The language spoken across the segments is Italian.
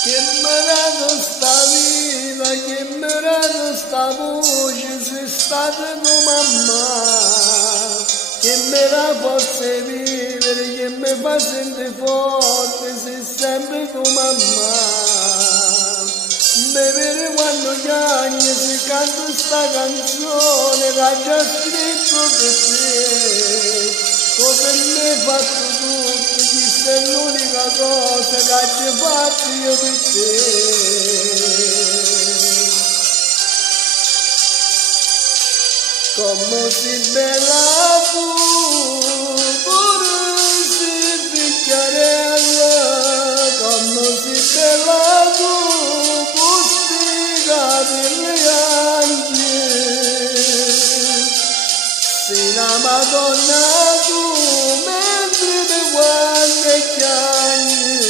Chiamerato sta vita, chiamerato sta voce, sei stata tua mamma, che mi dà forza di vivere, che mi fa sentire forte, sei sempre tua mamma. Bevere quando piange, se canto sta canzone, che ha già scritto per te, tu per me hai fatto tutto, questa è l'unica cosa che ho fatto io per te. Come si bella tu, pure si picchiarella, come si bella tu, postica delle anche, sei la Madonna tu, mentre mi guardi e piangi,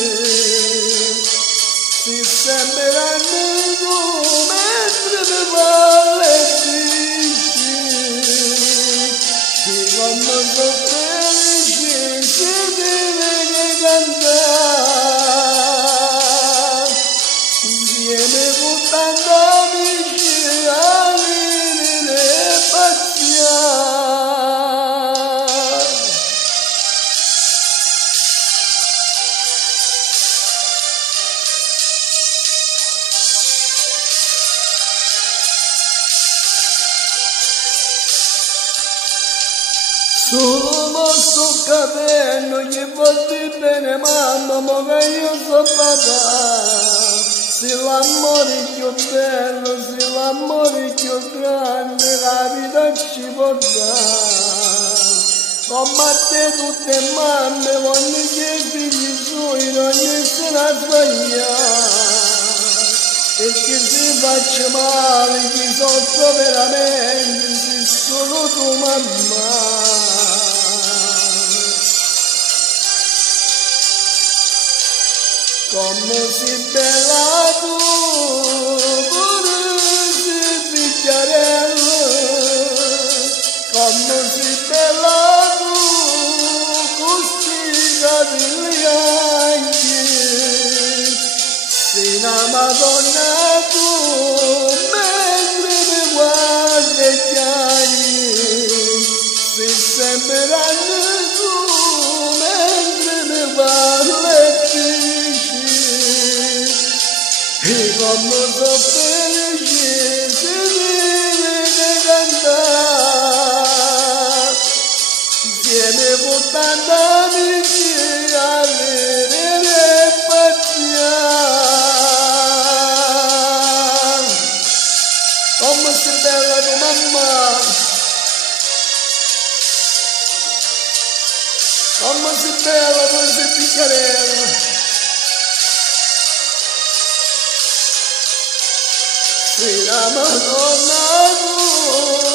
si sembreranno tu, mentre mi parli e dici, che come sono felice, si deve cantare, insieme con tanti amici, a ridere e pazziare. Solo mosso capello, ogni volta bene mamma, ma che io so papà. Se l'amore è più bello, se l'amore è più grande, la vita ci può dare. Come a te tutte mamme, voglio che i figli suoi non gli se la sbagliare. Perché se faccio male, chi soffro veramente, se sono tua mamma. Come si bella tu, pure si picchiarella, come si bella tu, costica degli angeli, sei una Madonna tu, mentre mi guardi e piangi, sei sembreranno tu, mentre mi parli e dici, e come sono felice, si deve cantare, insieme con tanti amici, a ridere e pazziare. Come sei bella tua mamma, come sei bella, come sei piccarella. Sei la Madonna tu,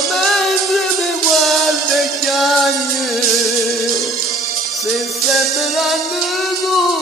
mentre mi guardi e piangi, sei sempre tu.